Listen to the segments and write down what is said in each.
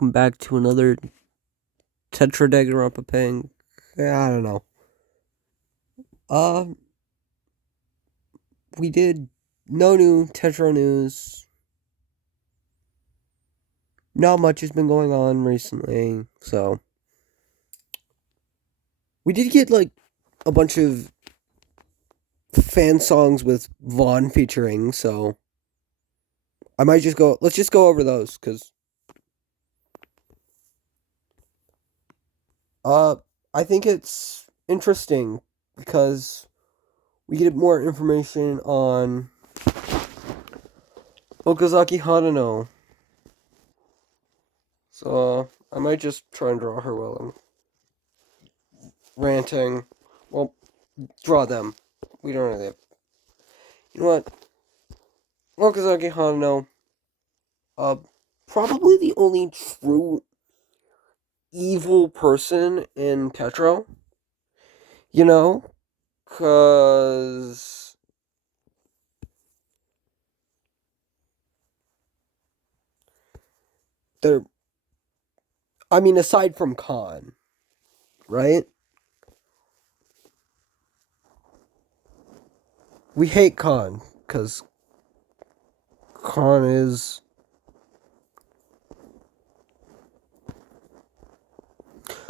welcome back to another Tetro dangonrompa ping. I don't know. Uh, we did no new Tetro news. Not much has been going on recently, so we did get like a bunch of fan songs with Vaughn featuring. So I might just go. Let's just go over those because uh, I think it's interesting because we get more information on Okazaki Hanano. So I might just try and draw her while I'm ranting. Well, draw them. We don't really have. You know what? Okazaki Hanano. Uh, Probably the only true evil person in Tetro. You know, cause they're. I mean, aside from Khan, right? We hate Khan because Khan is.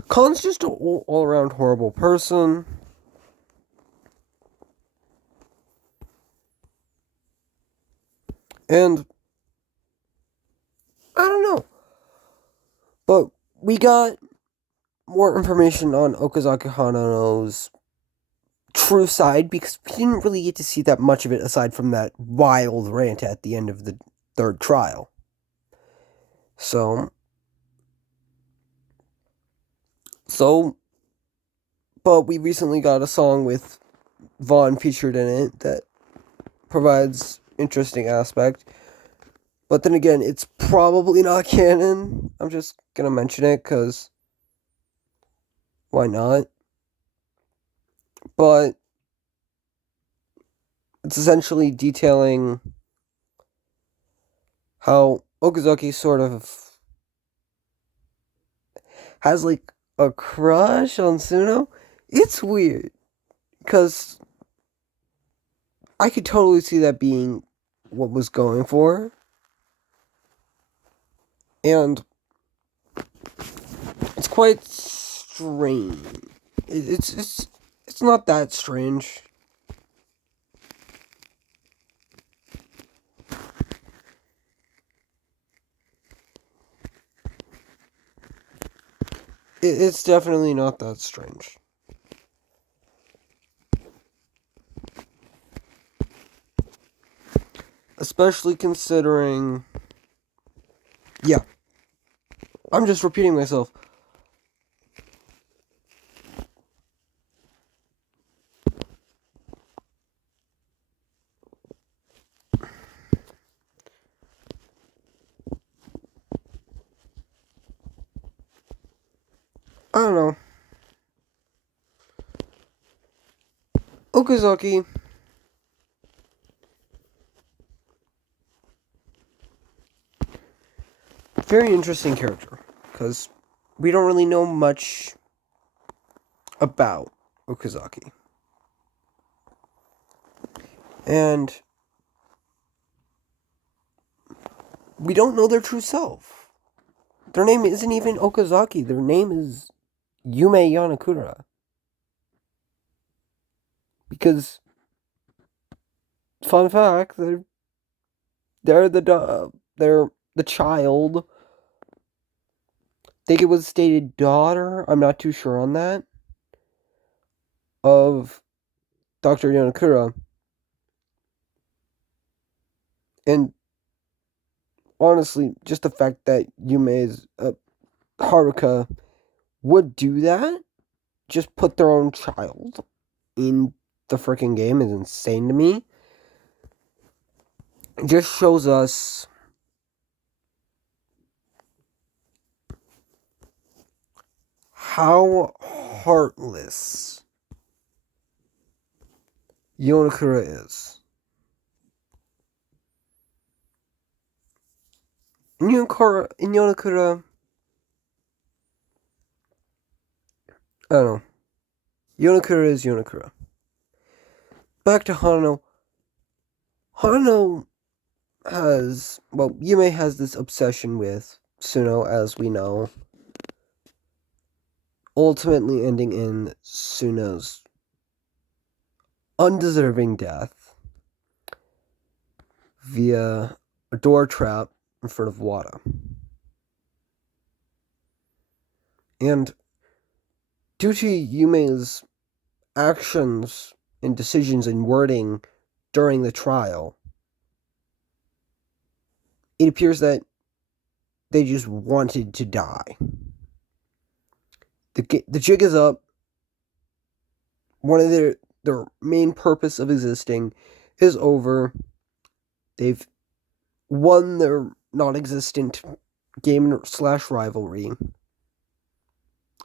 Khan's just an all around horrible person. And I don't know. But we got more information on Okazaki Hanano's true side because we didn't really get to see that much of it aside from that wild rant at the end of the third trial. So, but we recently got a song with Vaughn featured in it that provides interesting aspect. But then again, it's probably not canon. I'm just gonna mention it because why not? But it's essentially detailing how Okazaki sort of has like a crush on Suno. It's weird because I could totally see that being what was going for, and it's quite strange. It's not that strange. It's definitely not that strange. Especially considering. Yeah, I'm just repeating myself. I don't know. Okazaki. Very interesting character. Because we don't really know much about Okazaki. And we don't know their true self. Their name isn't even Okazaki. Their name is Yume Yanakura. Because, fun fact, they're the child. I think it was stated daughter. I'm not too sure on that. Of Dr. Yanakura. And honestly, just the fact that Yume's Haruka would do that, just put their own child in the freaking game is insane to me. It just shows us how heartless Yonakura is. In Yonakura, I don't know. Yonakura is Yonakura. Back to Hanano. Hanano has, well, Yume has this obsession with Suno, as we know, ultimately ending in Suno's undeserving death via a door trap in front of Wada. And due to Yume's actions and decisions and wording during the trial, it appears that they just wanted to die. The jig is up. One of their main purpose of existing is over. They've won their non-existent game/rivalry.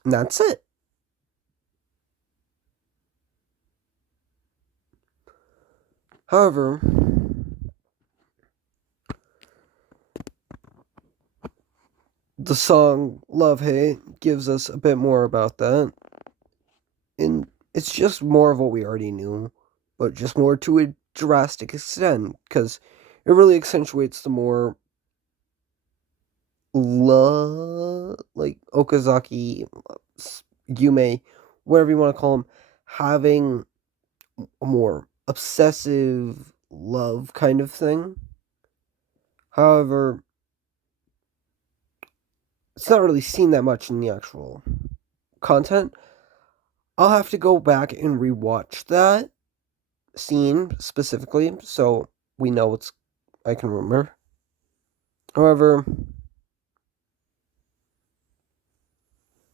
And that's it. However, the song Love Hate gives us a bit more about that. And it's just more of what we already knew, but just more to a drastic extent, because it really accentuates the more like Okazaki, Yume, whatever you want to call him, having a more obsessive love kind of thing. However, it's not really seen that much in the actual content. I'll have to go back and rewatch that scene specifically so we know what's I can remember. However,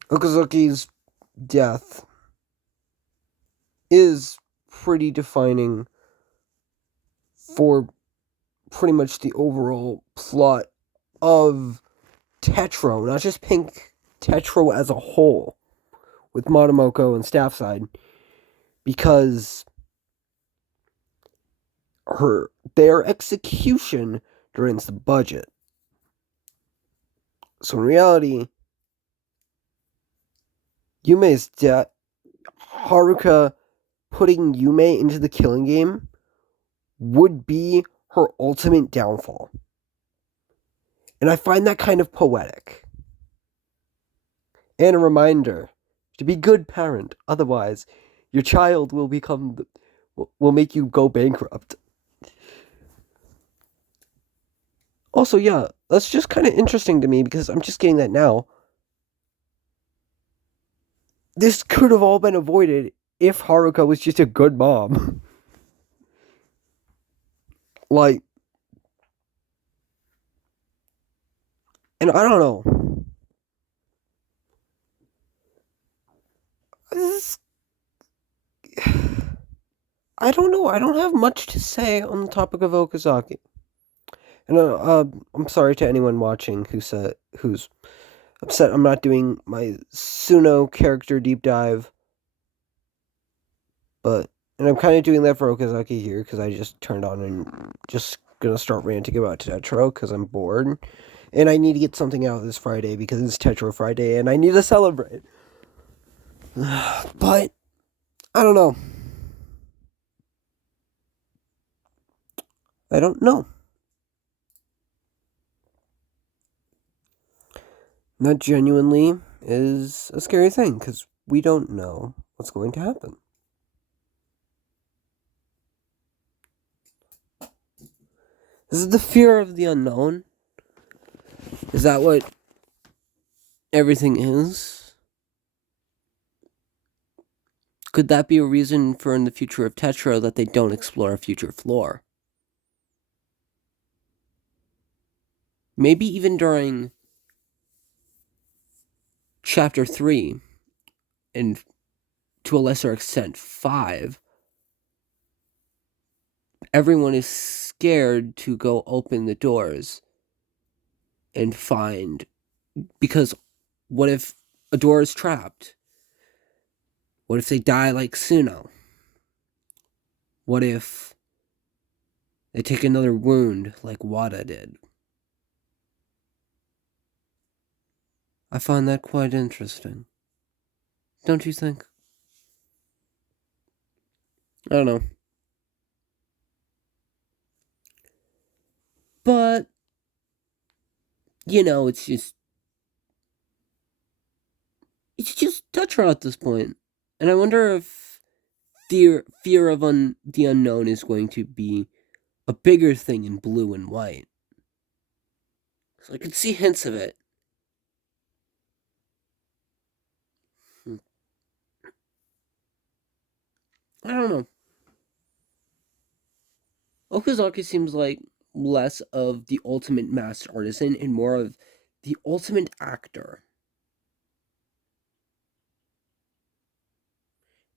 Okazuki's death is pretty defining for pretty much the overall plot of Tetro, not just Pink, Tetro as a whole, with Motomoko and Staffside, because their execution drains the budget. So in reality, Yume's death, Haruka putting Yume into the killing game would be her ultimate downfall. And I find that kind of poetic. And a reminder to be good parent, otherwise your child will make you go bankrupt. Also, yeah, that's just kind of interesting to me because I'm just getting that now. This could have all been avoided if Haruka was just a good mom. Like, and I don't know. I don't know. I don't have much to say on the topic of Okazaki. And I'm sorry to anyone watching who's upset I'm not doing my Suno character deep dive. And I'm kind of doing that for Okazaki here because I just turned on and just gonna start ranting about Tetro because I'm bored. And I need to get something out this Friday because it's Tetro Friday and I need to celebrate. But, I don't know. I don't know. That genuinely is a scary thing because we don't know what's going to happen. This is the fear of the unknown. Is that what everything is? Could that be a reason for in the future of Tetro that they don't explore a future floor? Maybe even during Chapter 3, and to a lesser extent 5, everyone is scared to go open the doors and find, because what if a door is trapped? What if they die like Suno? What if they take another wound like Wada did? I find that quite interesting. don't you think? I don't know. But, it's just Tetro at this point. And I wonder if fear of the unknown is going to be a bigger thing in blue and white. So I could see hints of it. Hmm. I don't know. Okazaki seems like less of the ultimate master artisan and more of the ultimate actor.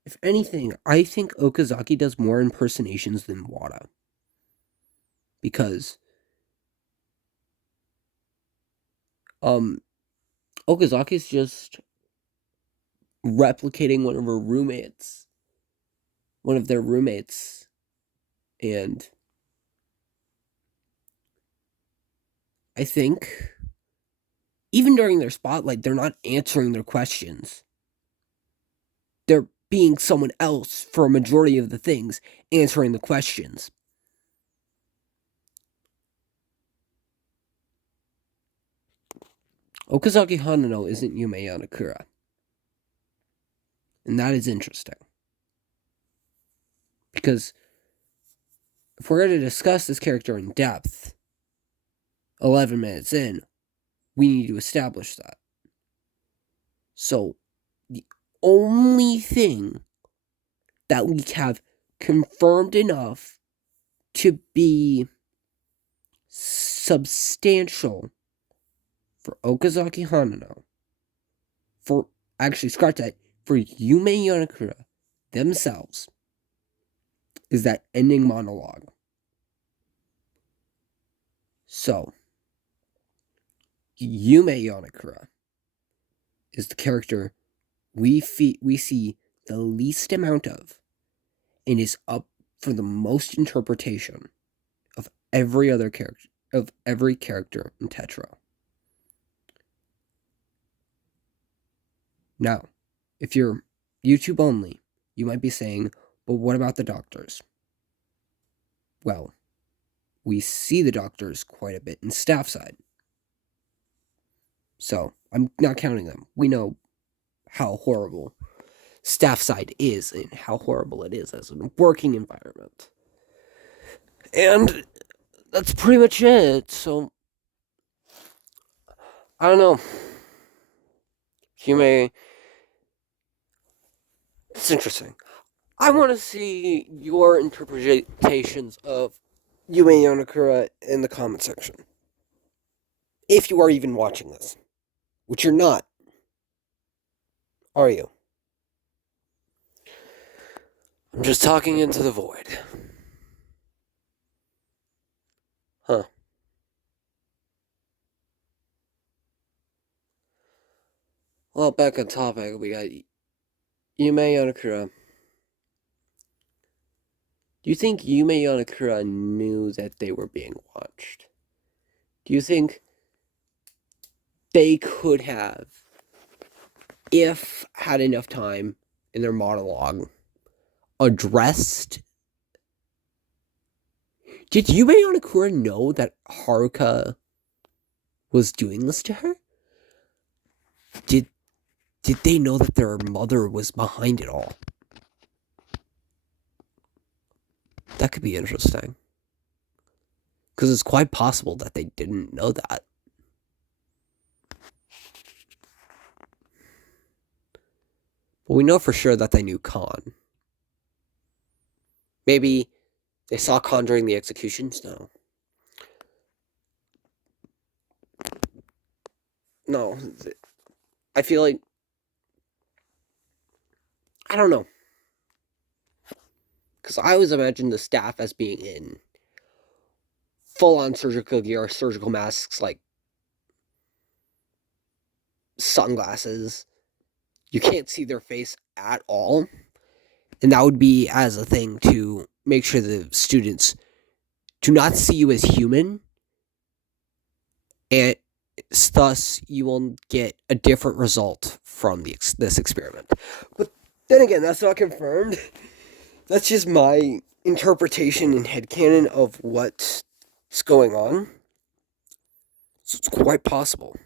If anything, I think Okazaki does more impersonations than Wada. Because um Okazaki's just replicating one of their roommates, and I think even during their spotlight, they're not answering their questions. They're being someone else for a majority of the things, answering the questions. Okazaki Hanano isn't Yume Yanakura, and that is interesting. Because if we're going to discuss this character in depth, 11 minutes in, we need to establish that. So, the only thing that we have confirmed enough to be substantial for Okazaki Hanano, for actually scratch that, for Yume Yanakura themselves, is that ending monologue. So, Yume Yanakura is the character we see the least amount of, and is up for the most interpretation of every character in Tetro. Now, if you're YouTube only, you might be saying, but what about the doctors? Well, we see the doctors quite a bit in staff side. So, I'm not counting them. We know how horrible staff side is and how horrible it is as a working environment. And that's pretty much it. So, I don't know. It's interesting. I want to see your interpretations of Yume Yonakura in the comment section. If you are even watching this, which you're not, are you? I'm just talking into the void. Huh. Well, back on topic, we got Yume Yonakura. Do you think Yume Yonakura knew that they were being watched? Do you think they could have, if had enough time in their monologue, addressed? Did Yume Yonakura know that Haruka was doing this to her? Did they know that their mother was behind it all? That could be interesting. Because it's quite possible that they didn't know that. But we know for sure that they knew Khan. Maybe they saw Khan during the executions? No. I feel like... I don't know. Because I always imagine the staff as being in full-on surgical gear, surgical masks, like sunglasses. You can't see their face at all. And that would be as a thing to make sure the students do not see you as human, and Thus, you will get a different result from this experiment. But then again, that's not confirmed. That's just my interpretation and headcanon of what's going on. So it's quite possible.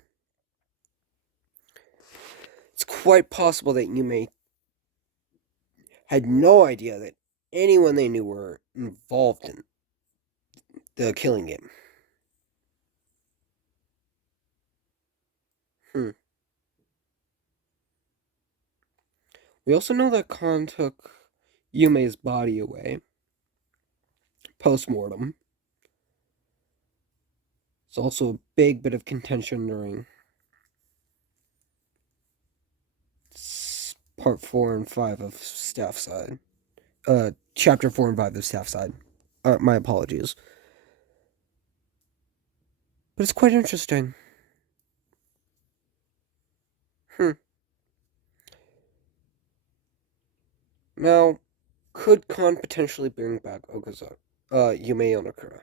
It's quite possible that Yume had no idea that anyone they knew were involved in the killing game. Hmm. We also know that Khan took Yume's body away post-mortem. It's also a big bit of contention during part 4 and 5 of Staff Side. Chapter 4 and 5 of Staff Side. My apologies. But it's quite interesting. Now, could Khan potentially bring back Yume Onokura?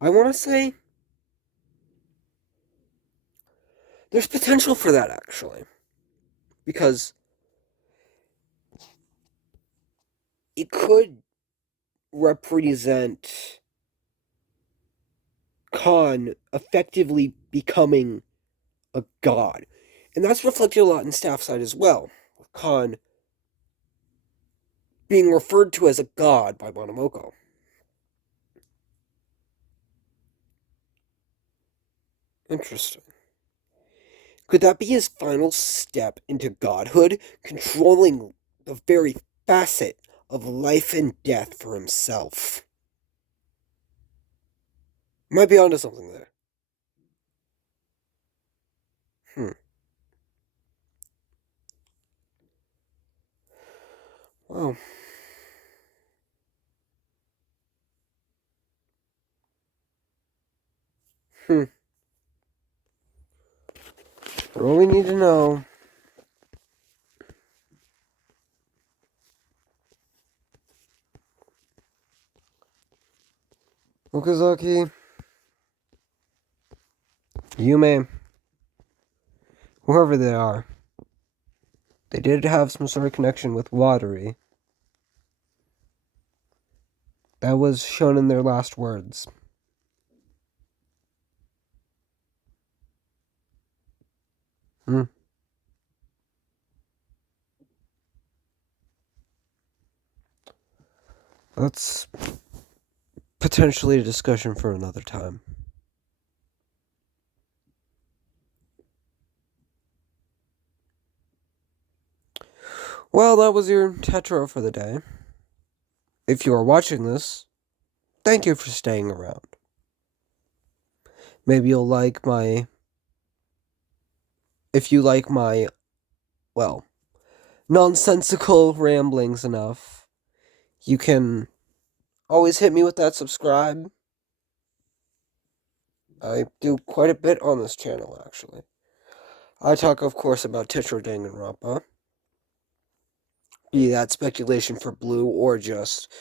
I want to say there's potential for that, actually. Because it could represent Khan effectively becoming a god. And that's reflected a lot in Staff Side as well. With Khan being referred to as a god by Monomoko. Interesting. Could that be his final step into godhood, controlling the very facet of life and death for himself? Might be onto something there. Hmm. Wow. Hmm. All we need to know. Okazaki, Yume, whoever they are, they did have some sort of connection with Watery. That was shown in their last words. Hmm. That's potentially a discussion for another time. Well, that was your Tetro for the day. If you are watching this, thank you for staying around. Maybe you'll like my... If you like my, well, nonsensical ramblings enough, you can always hit me with that subscribe. I do quite a bit on this channel, actually. I talk, of course, about Tetro dangonrompa. Be that speculation for blue or just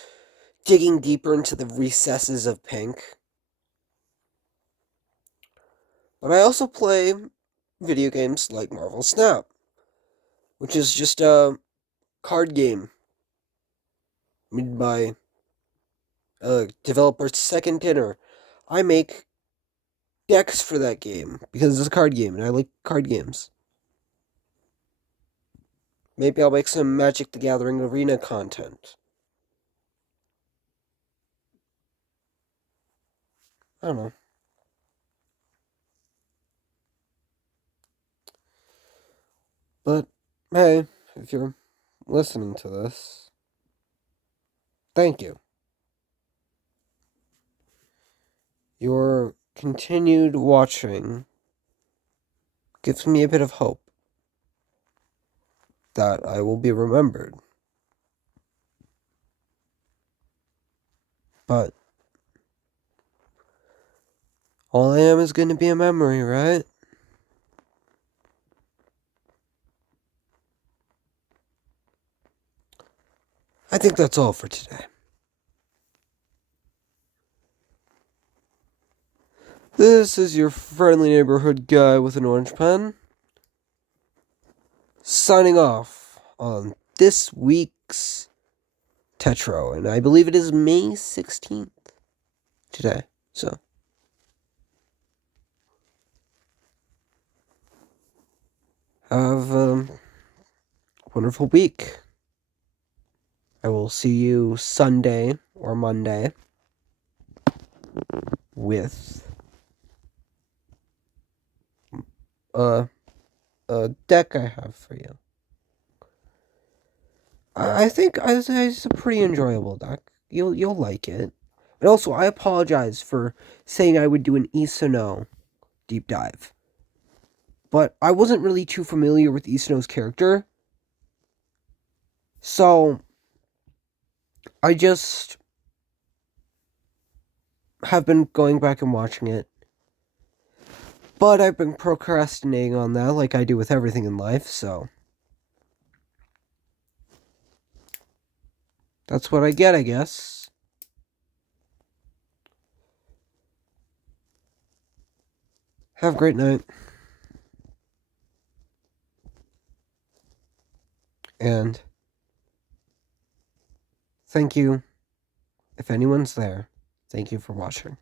digging deeper into the recesses of pink. But I also play video games like Marvel Snap, which is just a card game made by developer Second Dinner. I make decks for that game because it's a card game and I like card games. Maybe I'll make some Magic the Gathering arena content. I don't know. But hey, if you're listening to this, thank you. Your continued watching gives me a bit of hope that I will be remembered. But all I am is going to be a memory, right? I think that's all for today. This is your friendly neighborhood guy with an orange pen, signing off on this week's Tetro, and I believe it is May 16th today, so. Have a wonderful week. I will see you Sunday or Monday with a deck I have for you. I think it's a pretty enjoyable deck. You'll like it. And also, I apologize for saying I would do an Isano deep dive, but I wasn't really too familiar with Isano's character, so I just have been going back and watching it. But I've been procrastinating on that like I do with everything in life, so that's what I get, I guess. Have a great night. And thank you, if anyone's there, thank you for watching.